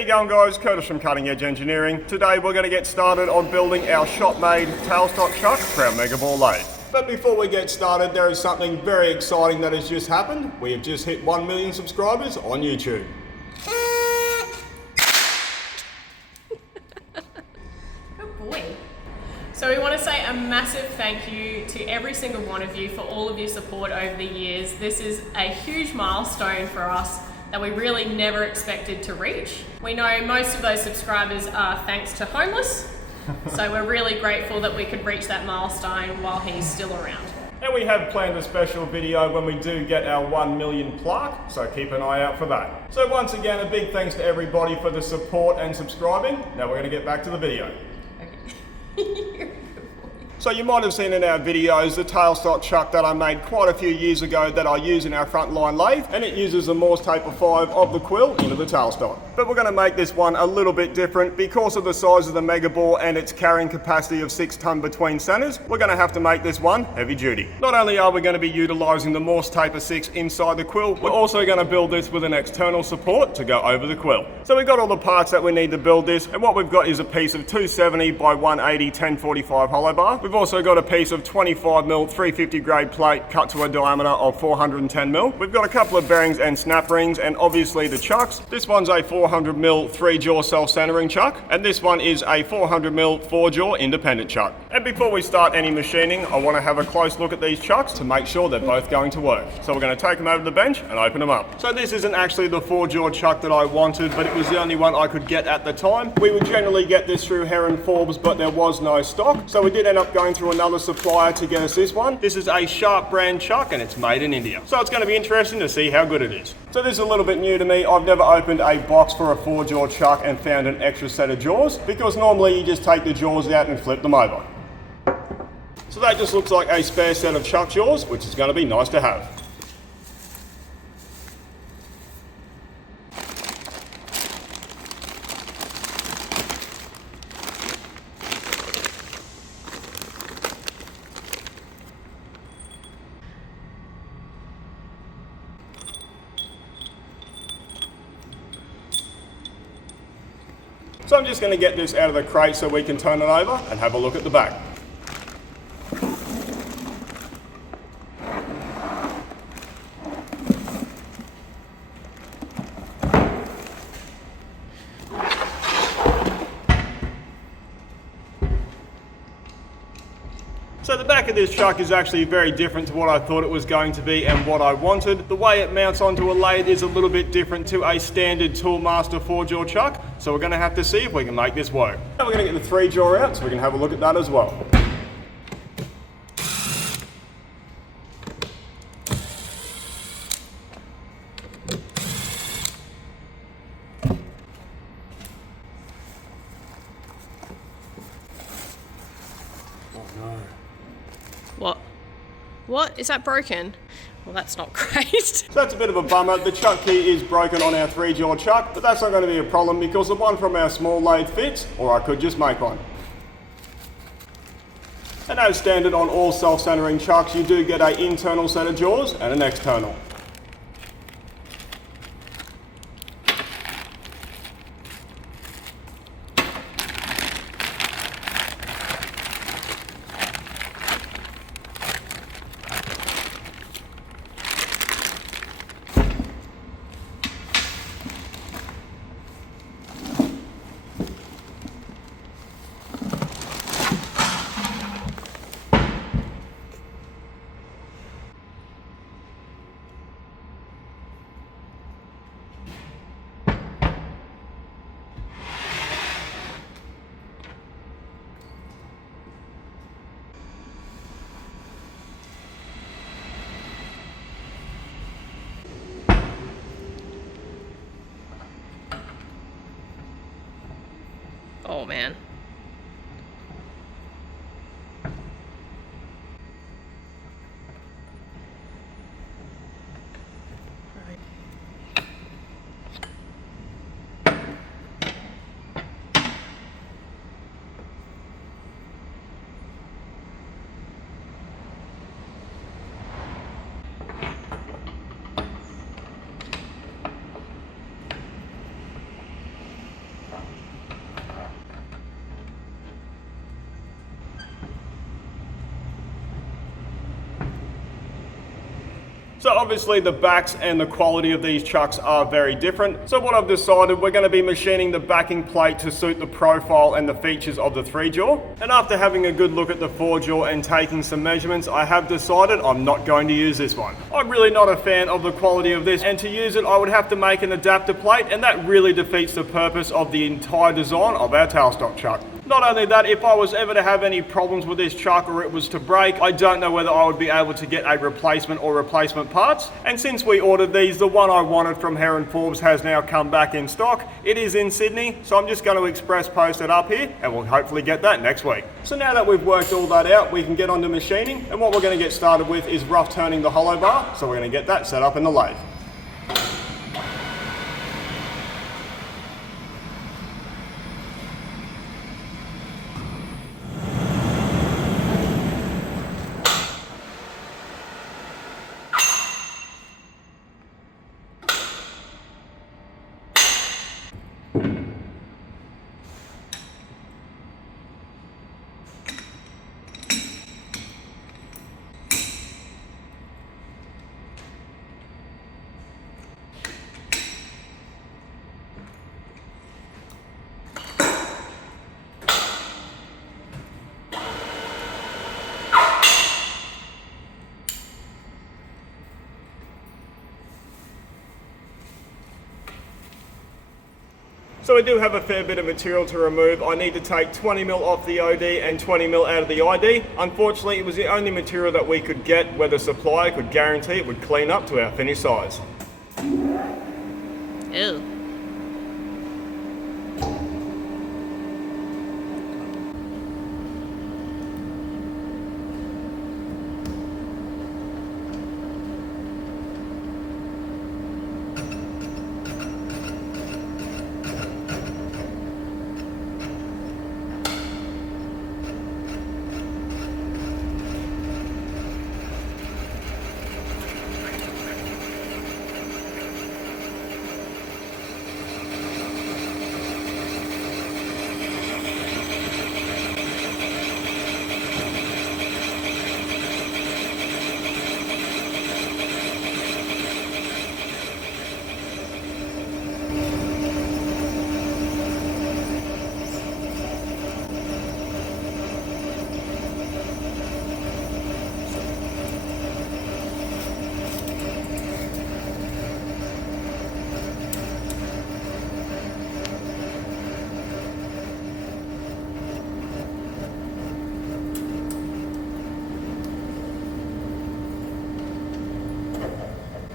you going, guys? Curtis from Cutting Edge Engineering. Today we're going to get started on building our shop-made tailstock chuck for our Megabore Lathe. But before we get started, there is something very exciting that has just happened. We have just hit 1 million subscribers on YouTube. Good boy. So we want to say a massive thank you to every single one of you for all of your support over the years. This is a huge milestone for us that we really never expected to reach. We know most of those subscribers are thanks to Homeless, so we're really grateful that we could reach that milestone while he's still around. And we have planned a special video when we do get our 1 million plaque, so keep an eye out for that. So once again, a big thanks to everybody for the support and subscribing. Now we're going to get back to the video. Okay. So you might have seen in our videos the tailstock chuck that I made quite a few years ago that I use in our frontline lathe, and it uses the Morse taper 5 of the quill into the tailstock. But we're going to make this one a little bit different because of the size of the Megabore and its carrying capacity of 6 ton between centers. We're going to have to make this one heavy duty. Not only are we going to be utilizing the Morse taper 6 inside the quill, we're also going to build this with an external support to go over the quill. So we've got all the parts that we need to build this, and what we've got is a piece of 270 by 180 1045 hollow bar. We've also got a piece of 25mm 350 grade plate cut to a diameter of 410mm. We've got a couple of bearings and snap rings, and obviously the chucks. This one's a 400mm 3-jaw self-centering chuck, and this one is a 400mm 4-jaw independent chuck. And before we start any machining, I want to have a close look at these chucks to make sure they're both going to work. So we're going to take them over to the bench and open them up. So this isn't actually the 4-jaw chuck that I wanted, but it was the only one I could get at the time. We would generally get this through Heron Forbes, but there was no stock, so we did end up going through another supplier to get us this one. This is a Sharp brand chuck, and it's made in India. So it's going to be interesting to see how good it is. So this is a little bit new to me. I've never opened a box for a 4-jaw chuck and found an extra set of jaws, because normally you just take the jaws out and flip them over. So that just looks like a spare set of chuck jaws, which is going to be nice to have. So I'm just going to get this out of the crate so we can turn it over and have a look at the back. So the back of this chuck is actually very different to what I thought it was going to be and what I wanted. The way it mounts onto a lathe is a little bit different to a standard Toolmaster 4-jaw chuck, so we're going to have to see if we can make this work. Now we're going to get the 3-jaw out so we can have a look at that as well. Oh no. What? Is that broken? Well, that's not great. So that's a bit of a bummer. The chuck key is broken on our 3-jaw chuck, but that's not going to be a problem because the one from our small lathe fits, or I could just make one. And as standard on all self-centering chucks, you do get an internal set of jaws and an external. Oh man. So obviously the backs and the quality of these chucks are very different. So what I've decided, we're going to be machining the backing plate to suit the profile and the features of the 3-jaw. And after having a good look at the 4-jaw and taking some measurements, I have decided I'm not going to use this one. I'm really not a fan of the quality of this, and to use it I would have to make an adapter plate, and that really defeats the purpose of the entire design of our tailstock chuck. Not only that, if I was ever to have any problems with this chuck or it was to break, I don't know whether I would be able to get a replacement or replacement parts. And since we ordered these, the one I wanted from Heron Forbes has now come back in stock. It is in Sydney, so I'm just going to express post it up here and we'll hopefully get that next week. So now that we've worked all that out, we can get on to machining, and what we're going to get started with is rough turning the hollow bar, so we're going to get that set up in the lathe. So we do have a fair bit of material to remove. I need to take 20mm off the OD and 20mm out of the ID. Unfortunately, it was the only material that we could get where the supplier could guarantee it would clean up to our finished size. Ew.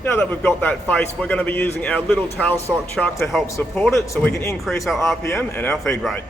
Now that we've got that face, we're going to be using our little tailstock chuck to help support it so we can increase our RPM and our feed rate.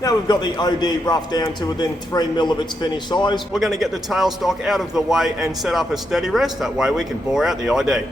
Now we've got the OD roughed down to within 3 mil of its finished size. We're going to get the tailstock out of the way and set up a steady rest. That way we can bore out the ID.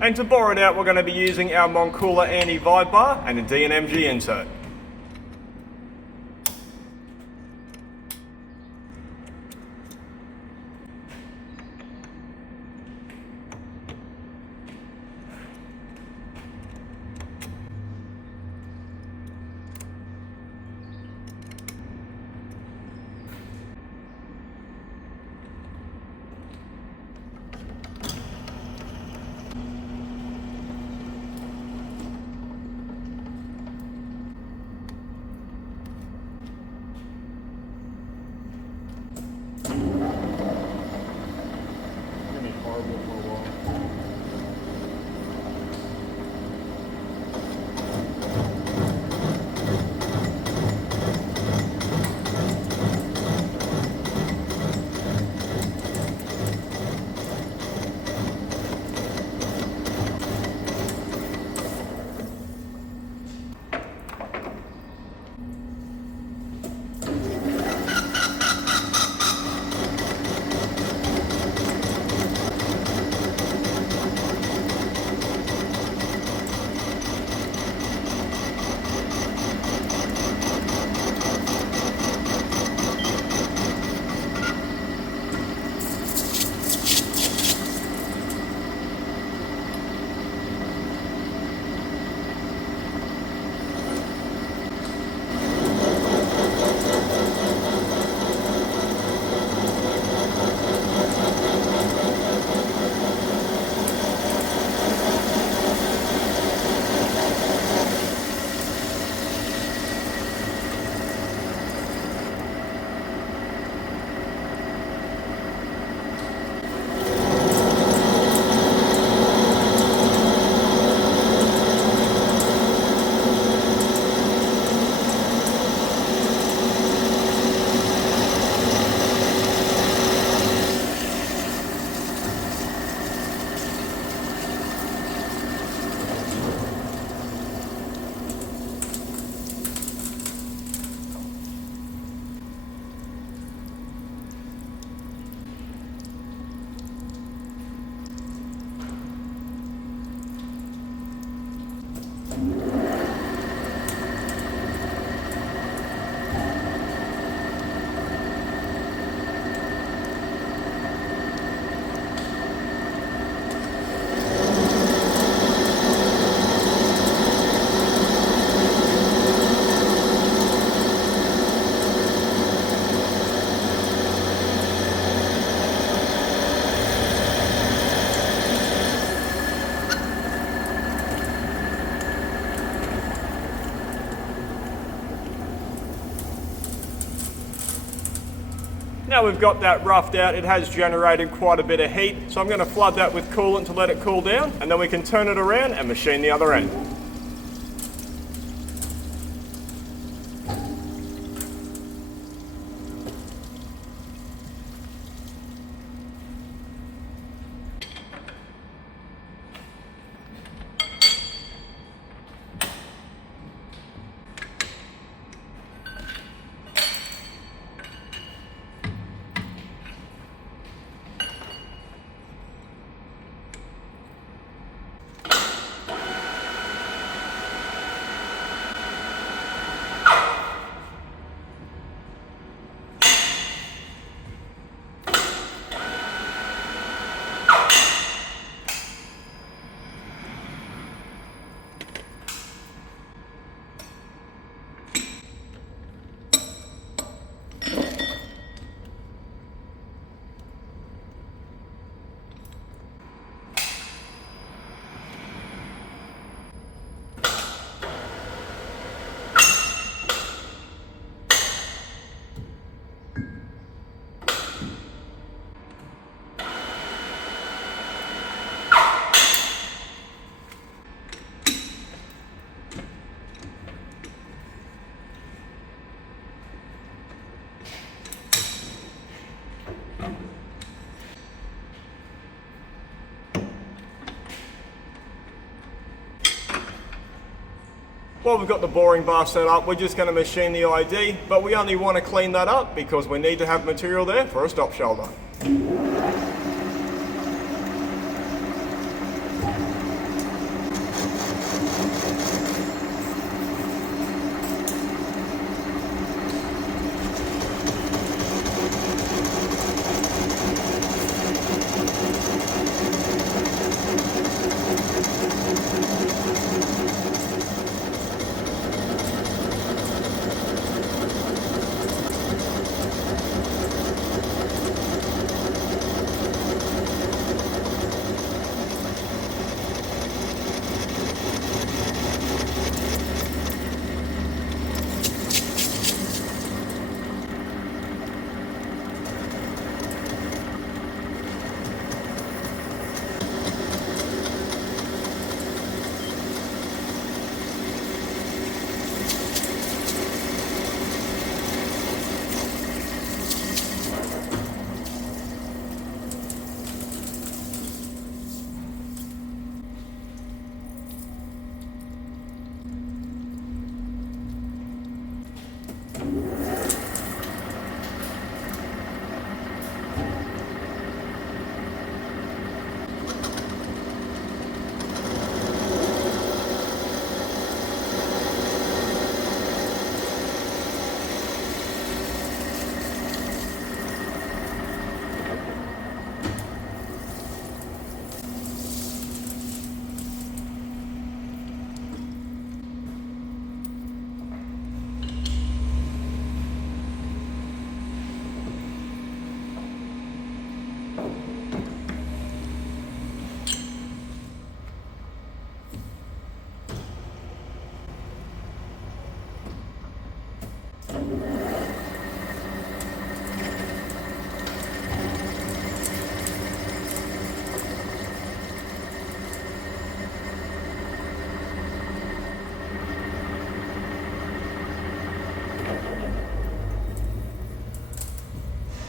And to bore it out, we're going to be using our Moncooler anti-vibe bar and a D&MG insert. Now we've got that roughed out, it has generated quite a bit of heat, so I'm going to flood that with coolant to let it cool down, and then we can turn it around and machine the other end. While we've got the boring bar set up, we're just going to machine the ID, but we only want to clean that up because we need to have material there for a stop shoulder.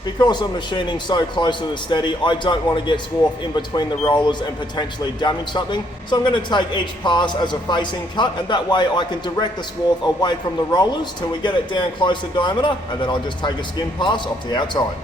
Because I'm machining so close to the steady, I don't want to get swarf in between the rollers and potentially damage something. So I'm going to take each pass as a facing cut, and that way I can direct the swarf away from the rollers till we get it down close to diameter, and then I'll just take a skim pass off the outside.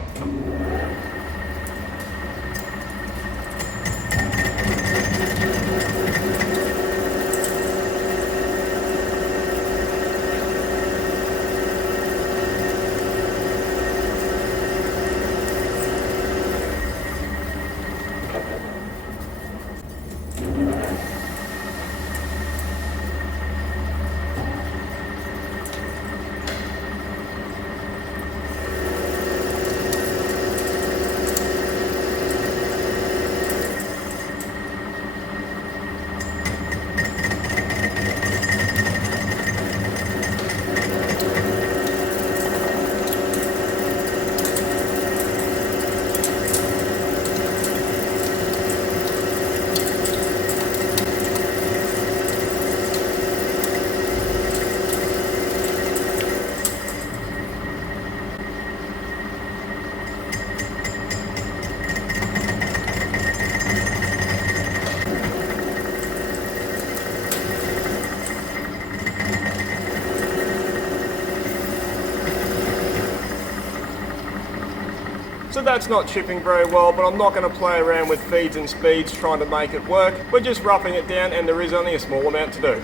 So that's not chipping very well, but I'm not going to play around with feeds and speeds trying to make it work. We're just roughing it down, and there is only a small amount to do.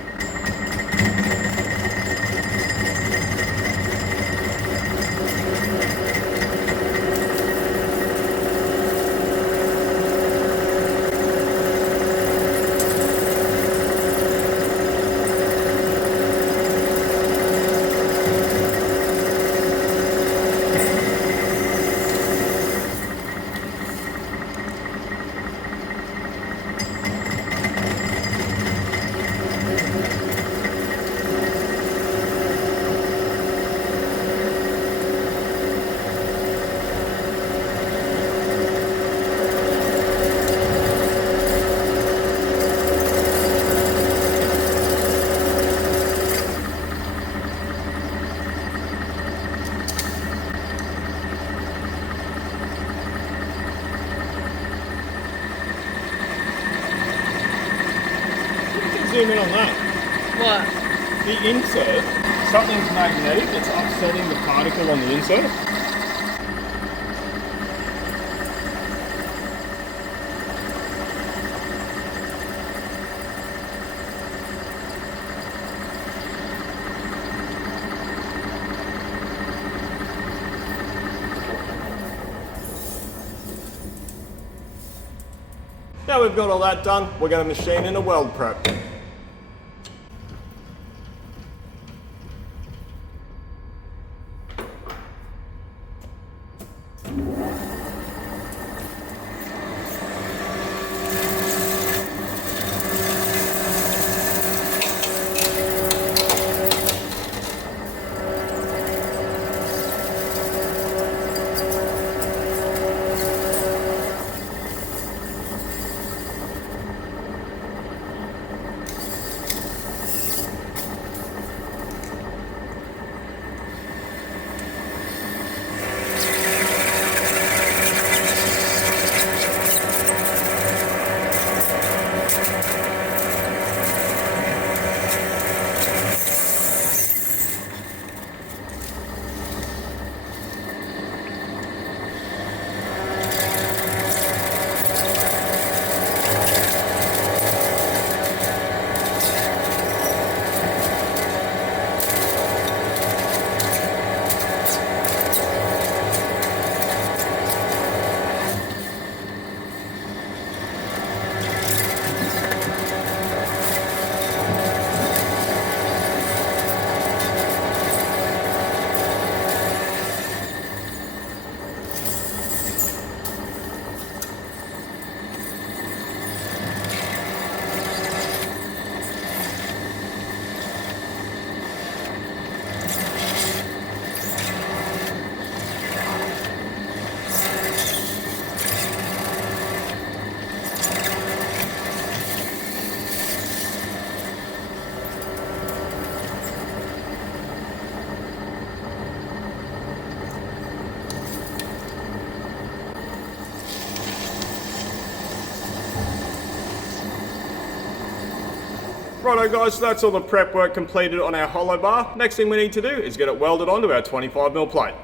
Zoom in on that. What? the insert, something's magnetic, it's upsetting the particle on the insert. Now we've got all that done, we're going to machine in a weld prep. Righto guys, so that's all the prep work completed on our hollow bar. Next thing we need to do is get it welded onto our 25mm plate.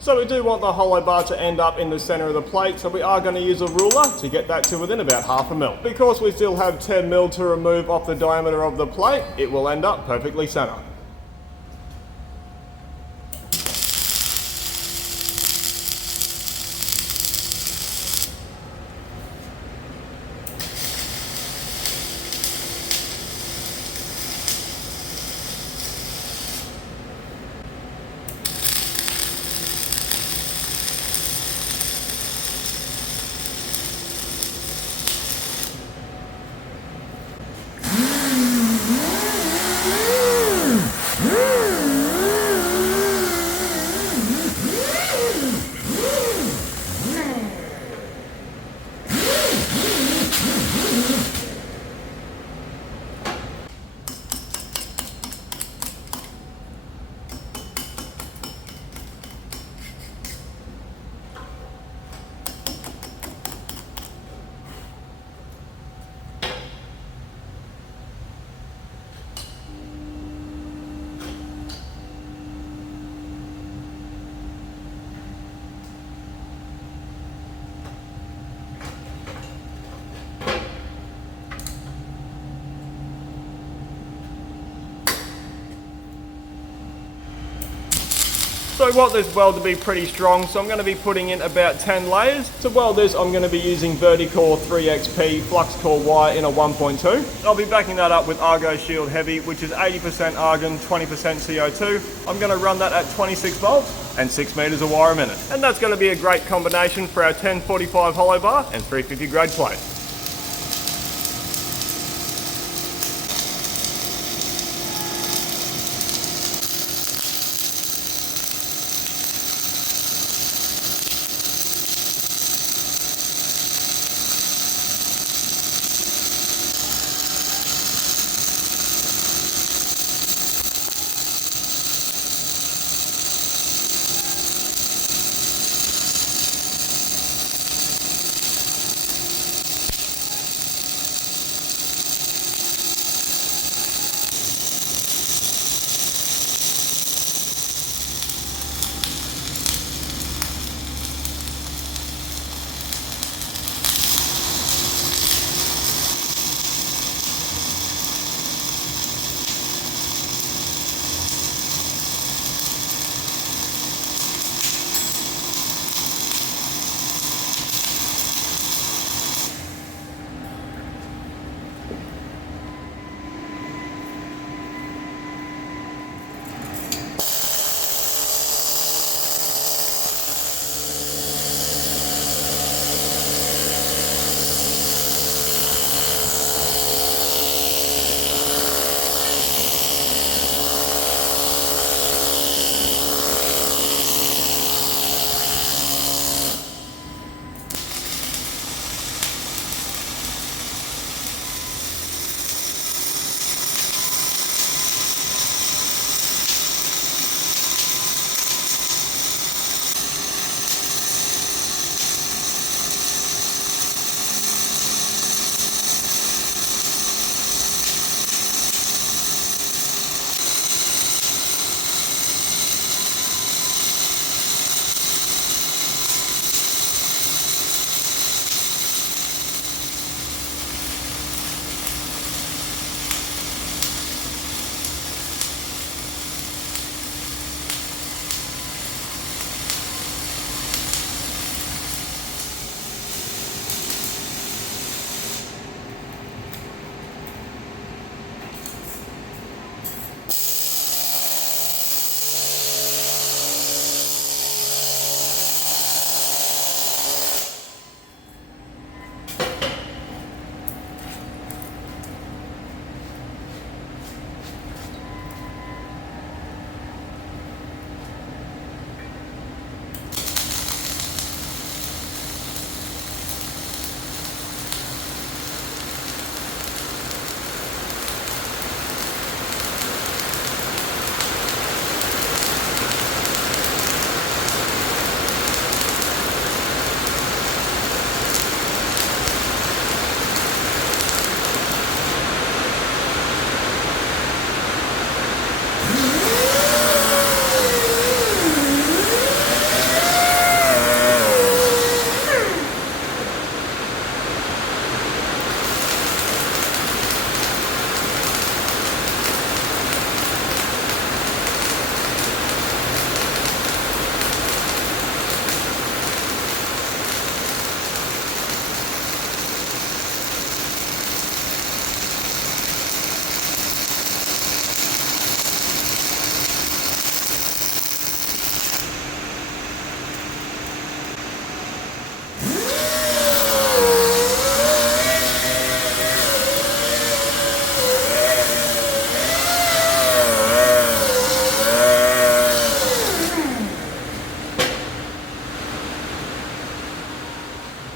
So we do want the hollow bar to end up in the center of the plate, so we are going to use a ruler to get that to within about 1/2 mil. Because we still have 10 mil to remove off the diameter of the plate, it will end up perfectly center. So I want this weld to be pretty strong, so I'm going to be putting in about 10 layers. To weld this, I'm going to be using Verticore 3XP flux core wire in a 1.2. I'll be backing that up with Argo Shield Heavy, which is 80% argon, 20% CO2. I'm going to run that at 26 volts and 6 meters of wire a minute. And that's going to be a great combination for our 1045 hollow bar and 350 grade plate.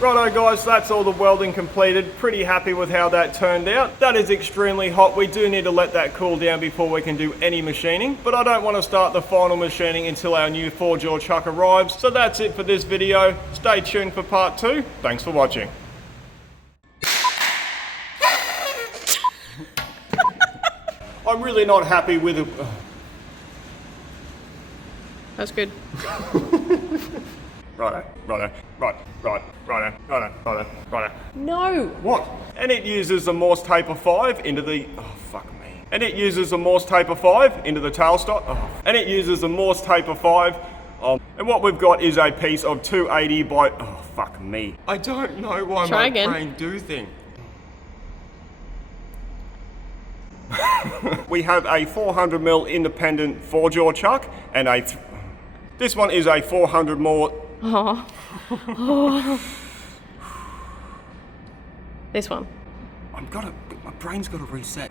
Righto guys, that's all the welding completed. Pretty happy with how that turned out. That is extremely hot. We do need to let that cool down before we can do any machining, but I don't want to start the final machining until our new 4-jaw chuck arrives. So that's it for this video. Stay tuned for part 2. Thanks for watching. I'm really not happy with it. That's good. Righto. No! What? And it uses the Morse taper 5 into the... Oh, fuck me. And it uses the Morse taper 5 into the tailstock. Oh. And it uses the Morse taper 5 And what we've got is a piece of 280 by, oh fuck me. I don't know why Try my again. brain do things. We have a 400mm independent 4-jaw chuck and this one is a 400mm. This one. My brain's got to reset.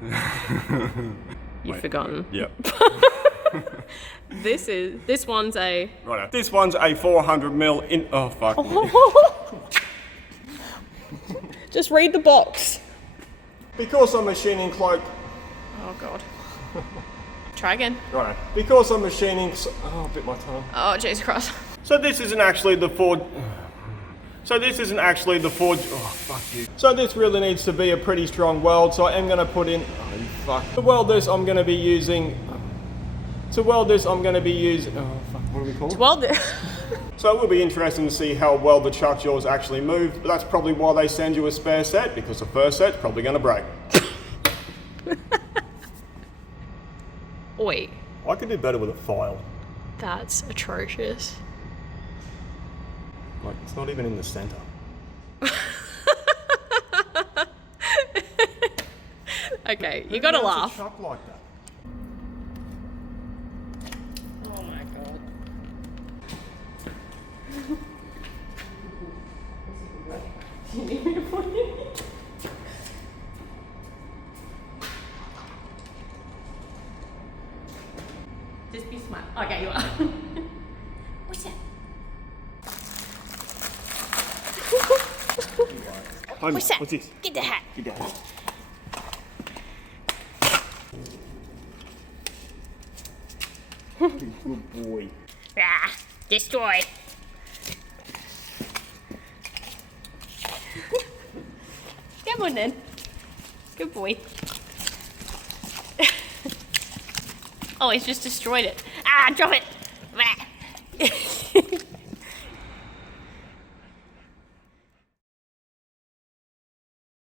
You've forgotten. Yep. This one's a. Right. This one's a 400mm in. Oh fuck. Just read the box. Because I'm machining cloak. Oh god. Try again. Right. Because I'm machining. Oh, bit my tongue. Oh Jesus Christ. So this isn't actually the forge. So this isn't actually the forge. Oh fuck you. So this really needs to be a pretty strong weld. So I am going to put in. Oh you fuck. To weld this, I'm going to be using. Oh fuck. What are we called? Well, there. So it will be interesting to see how well the chuck jaws actually move. But that's probably why they send you a spare set, because the first set's probably going to break. Wait. I could do better with a file. That's atrocious. Like, it's not even in the center. Okay, you gotta laugh. A chuck like that? Oh my god. Just be smart. Okay, you are. What's that? What's that? What's this? Get the hat. Get down. Good boy. Ah, destroy. Come on then. Good boy. Oh, he's just destroyed it. Ah, drop it.